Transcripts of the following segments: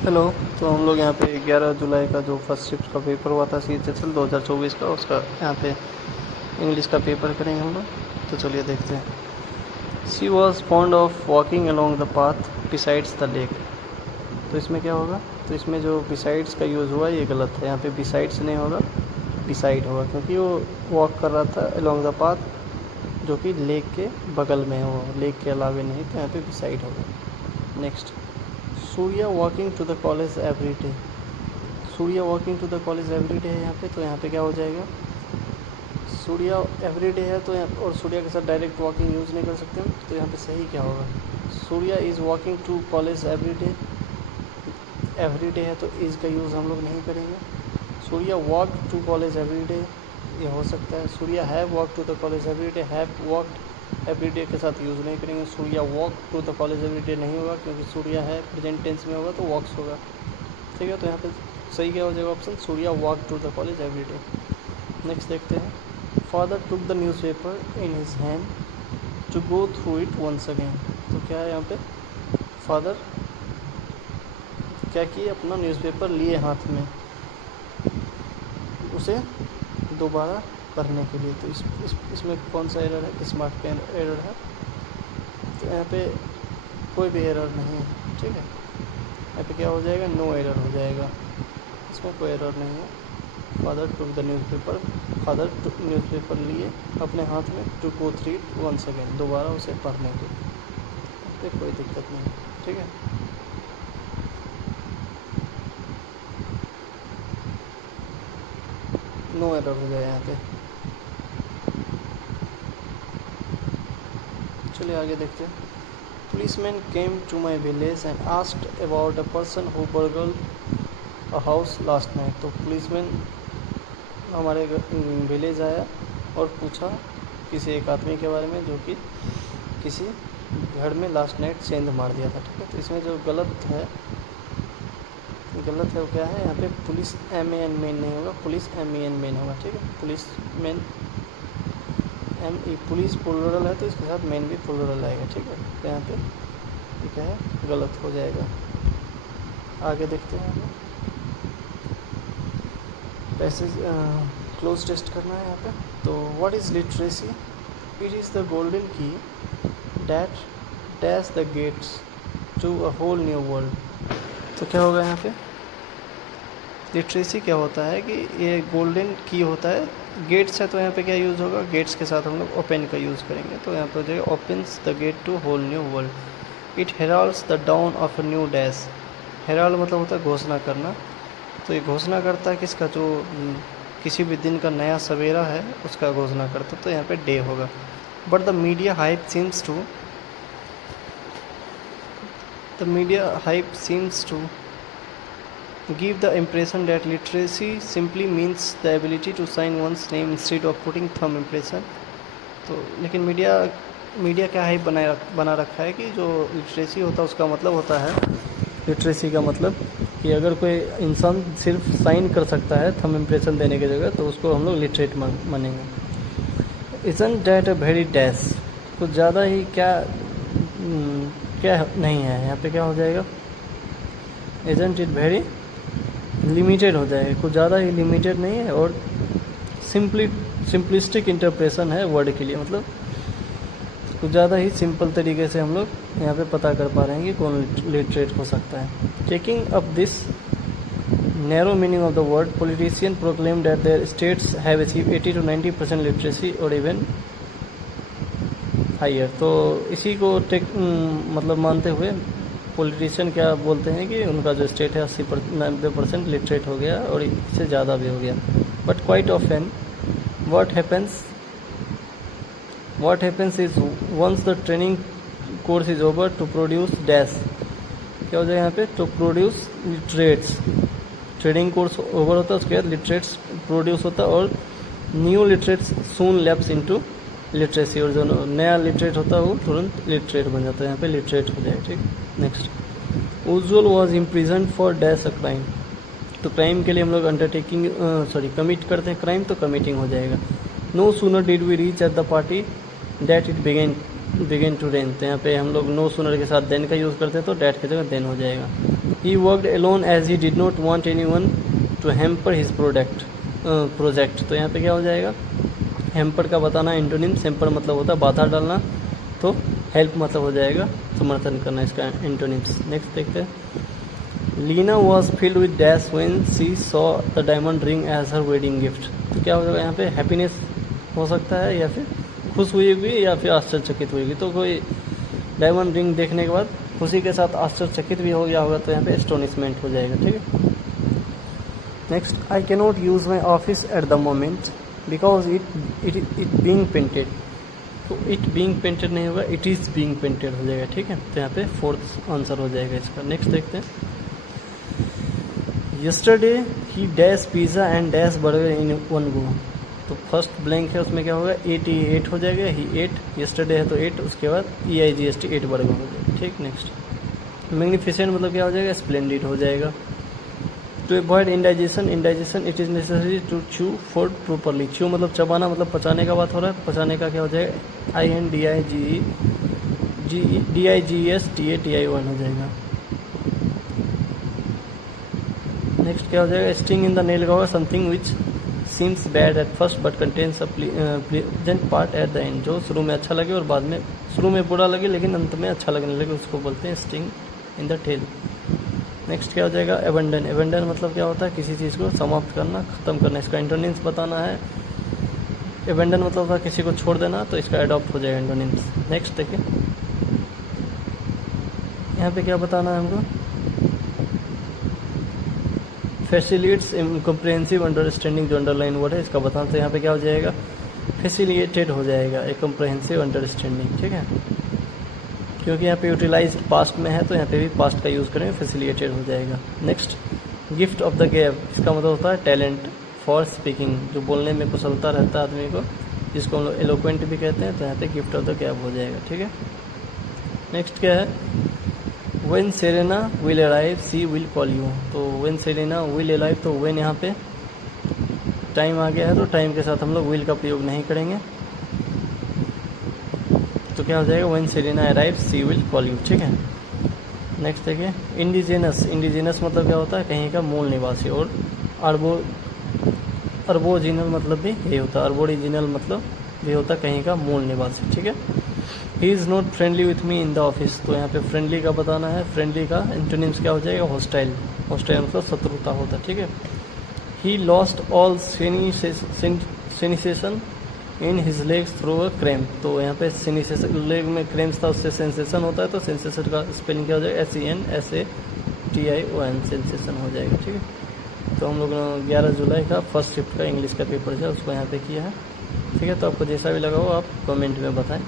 Hello. तो हम लोग यहाँ पे 11 जुलाई का जो फर्स्ट शिफ्ट का पेपर हुआ था CHSL 2024 का, उसका यहाँ पे इंग्लिश का पेपर करेंगे हम लोग। तो चलिए देखते हैं। She was fond of walking along the path besides the lake. तो इसमें क्या होगा? तो इसमें जो बिसाइड्स का यूज़ हुआ ये गलत है। यहाँ पे बिसाइड्स नहीं होगा, बिसाइड होगा, क्योंकि वो वॉक कर रहा था अलोंग द पाथ जो कि लेक के बगल में है, वो लेक के अलावे नहीं, तो यहाँ पे बिसाइड होगा। Next, Surya walking to the college every day. Surya walking to the college every day है यहाँ पे, तो यहाँ पे क्या हो जाएगा? सूर्या एवरी डे है तो यहाँ, और सूर्या के साथ डायरेक्ट वॉकिंग यूज़ नहीं कर सकते हम, तो यहाँ पे सही क्या होगा? Surya is walking to college every day. Every day है तो इज़ का यूज़ हम लोग नहीं करेंगे। Surya walk to college every day, ये हो सकता है। Surya have walk to the college every day, have walked every day के साथ यूज़ नहीं करेंगे। Surya walk to the college every day नहीं होगा, क्योंकि सूर्या है प्रेजेंट टेंस में होगा तो वॉक्स होगा। ठीक है, तो यहाँ पे सही क्या हो जाएगा option? Surya walk to the college every day. Next देखते हैं। Father took the newspaper in his hand to go through it once again. तो क्या है यहाँ पे? फादर क्या किए? अपना न्यूज़पेपर लिए हाथ में उसे दोबारा पढ़ने के लिए। तो इसमें कौन सा एरर है? स्मार्ट का एरर है। तो यहाँ पे कोई भी एरर नहीं है। ठीक है, यहाँ पे क्या हो जाएगा? नो एरर हो जाएगा, इसमें कोई एरर नहीं है। Father took the newspaper, father newspaper लिए अपने हाथ में to go through it once again, दोबारा उसे पढ़ने के लिए। यहाँ पे कोई दिक्कत नहीं है। ठीक है, नो एरर हो जाए यहाँ पे। चलिए आगे देखते हैं। Policeman came to my village and asked about a person who burgled a house last night. तो पुलिसमैन हमारे विलेज आया और पूछा किसी एक आदमी के बारे में जो कि किसी घर में लास्ट नाइट सेंध मार दिया था। ठीक है, तो इसमें जो गलत है वो क्या है? यहाँ पे पुलिस MEN मेन नहीं होगा, पुलिस MEN मेन होगा। ठीक है, पुलिस मैन पुलिस प्लूरल है तो इसके साथ मेन भी प्लूरल आएगा। ठीक है, तो यहाँ पे ये क्या है? गलत हो जाएगा। आगे देखते हैं। हमें पैसेज क्लोज टेस्ट करना है यहाँ पे। तो what is literacy? It is the golden key that dash the gates to a whole new world. तो क्या होगा यहाँ पे? लिटरेसी क्या होता है कि ये गोल्डन की होता है। गेट्स है तो यहाँ पे क्या यूज़ होगा? गेट्स के साथ हम लोग ओपन का यूज़ करेंगे, तो यहाँ पे हो जाएगा opens the gate to whole new world. It heralds the dawn of a new dash. Herald मतलब होता है घोषणा करना, तो ये घोषणा करता है किसका? जो किसी भी दिन का नया सवेरा है उसका घोषणा करता, तो यहाँ पे डे होगा। But the media hype seems to give the impression that literacy simply means the ability to sign one's name instead of putting thumb impression। तो लेकिन मीडिया क्या हाइप बना रखा है कि जो लिटरेसी होता है उसका मतलब होता है, लिटरेसी का मतलब कि अगर कोई इंसान सिर्फ साइन कर सकता है थंब इम्प्रेशन देने की जगह, तो उसको हम लोग लिटरेट मानेंगे। Isn't that a very dash? कुछ ज़्यादा ही क्या नहीं है, यहाँ पे क्या हो जाएगा? Isn't it very लिमिटेड हो जाएगा, कुछ ज़्यादा ही लिमिटेड नहीं है, और सिंपलिस्टिक इंटरप्रेशन है वर्ड के लिए, मतलब कुछ ज़्यादा ही सिंपल तरीके से हम लोग यहाँ पे पता कर पा रहे हैं कि कौन लिटरेट हो सकता है। Taking up this narrow meaning of the word, politician proclaim that their states have achieve 80 to 90% literacy और इवन हायर। तो इसी को मतलब मानते हुए पॉलिटिशियन क्या बोलते हैं कि उनका जो स्टेट है 80-90% लिटरेट हो गया और इससे ज़्यादा भी हो गया। But quite often what happens is once the training course is over to produce dash. क्या हो जाएगा यहाँ पे? To produce literates. Training course over होता है, उसके बाद लिटरेट्स प्रोड्यूस होता है, और new literates soon lapse into literacy, और जो नया लिटरेट होता है वो तुरंत लिटरेट बन जाता है। यहाँ पे लिटरेट हो जाएगा। ठीक, next, Ujjwal was imprison for dash a crime. तो क्राइम के लिए हम लोग कमिट करते हैं क्राइम, तो कमिटिंग हो जाएगा। No sooner did we reach at the party that it began to rain. तो यहाँ पे हम लोग नो सूनर के साथ देन का यूज़ करते हैं, तो डैट की जगह देन हो जाएगा। He worked alone as he did not want anyone to hamper his project. तो यहाँ पे क्या हो जाएगा, हैम्पर का बताना एंटोनिम्स, हैम्पर मतलब होता है बाधा डालना, तो हेल्प मतलब हो जाएगा समर्थन करना, इसका एंटोनिम्स। नेक्स्ट देखते हैं। Leena was filled with dash when she saw the diamond ring as her wedding gift. तो क्या हो जाएगा यहाँ पे, हैप्पीनेस हो सकता है, या फिर खुश हुई होगी, या फिर आश्चर्यचकित हुई होगी। तो कोई डायमंड रिंग देखने के बाद खुशी के साथ आश्चर्यचकित भी हो गया होगा, तो यहाँ पे एस्टोनिशमेंट हो जाएगा। ठीक है। Next, I can not use my office at the moment because it being painted. तो इट बीइंग पेंटेड नहीं होगा, इट इज़ बीइंग पेंटेड हो जाएगा। ठीक है, तो यहाँ पे फोर्थ आंसर हो जाएगा इसका। नेक्स्ट देखते हैं। Yesterday he dash pizza and dash burger in one go. तो फर्स्ट ब्लैंक है, उसमें क्या होगा, 8 हो जाएगा, ही 8, यस्टरडे है तो 8, उसके बाद EIGST 8 बर्गर हो जाएगा। ठीक। नेक्स्ट, मैग्निफिसेंट मतलब क्या हो जाएगा, स्प्लेंडिड हो जाएगा। To avoid indigestion it is necessary to chew food properly. Chew मतलब चबाना, मतलब पचाने का बात हो रहा है, पचाने का क्या हो जाएगा, INDIGESTATI1 हो जाएगा। नेक्स्ट क्या हो जाएगा, स्टिंग इन द नेल का होगा, something which seems bad at first but contains a pleasant part at the end. जो शुरू में अच्छा लगे और बाद में, शुरू में बुरा लगे लेकिन अंत में अच्छा लगने लगे, उसको बोलते हैं sting in the tail. Next क्या हो जाएगा, एबंडन मतलब क्या होता है, किसी चीज़ को समाप्त करना, ख़त्म करना, इसका एंटोनिम्स बताना है। एबंडन मतलब होता है किसी को छोड़ देना, तो इसका एडॉप्ट हो जाएगा एंटोनिम्स। नेक्स्ट देखिए, यहाँ पे क्या बताना है हमको, फैसिलिटेट्स कम्प्रहेंसिव अंडरस्टैंडिंग, जो अंडरलाइन वर्ड है इसका बताना। तो यहाँ पे क्या हो जाएगा, फैसिलिटेटेड हो जाएगा, एक कम्प्रहेंसिव अंडरस्टैंडिंग। ठीक है, क्योंकि यहाँ पे यूटिलाइज पास्ट में है, तो यहाँ पे भी पास्ट का यूज़ करेंगे, फैसिलिटेटेड हो जाएगा। नेक्स्ट, गिफ्ट ऑफ द गैब, इसका मतलब होता है टैलेंट फॉर स्पीकिंग, जो बोलने में कुशलता रहता है आदमी को, जिसको हम लोग एलोक्वेंट भी कहते हैं। तो यहाँ पे गिफ्ट ऑफ द गैब हो जाएगा। ठीक है। नेक्स्ट क्या है, when Serena will arrive she will call you. तो व्हेन सेरेना विल अराइव, तो व्हेन यहाँ पे टाइम आ गया है, तो टाइम के साथ हम लोग विल का प्रयोग नहीं करेंगे, तो क्या हो जाएगा, when Serena arrive she will call you. ठीक है। नेक्स्ट देखिए, इंडिजिनस मतलब क्या होता है, कहीं का मूल निवासी, और अर्बोरिजिनल मतलब भी ये होता है, अर्बोरिजिनल मतलब भी होता है कहीं का मूल निवासी। ठीक है। He is not friendly with me in the office. तो यहाँ पे फ्रेंडली का बताना है, फ्रेंडली का एंटोनिम्स क्या हो जाएगा, हॉस्टाइल मतलब शत्रुता होता है। ठीक है। He lost all sensation in his legs through a cramp. तो यहाँ पे सेनिसेशन, लेग में क्रैम्प्स था, उससे सेंसेशन होता है, तो सेंसेशन का स्पेलिंग क्या हो जाएगा, SENSATION, सेंसेशन हो जाएगा। ठीक है। तो हम लोग 11 जुलाई का फर्स्ट शिफ्ट का इंग्लिश का पेपर जो है उसको यहाँ पे किया है। ठीक है। तो आपको जैसा भी लगा हो आप कमेंट में बताएं,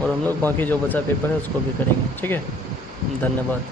और हम लोग बाकी जो बचा पेपर है उसको भी करेंगे। ठीक है। धन्यवाद।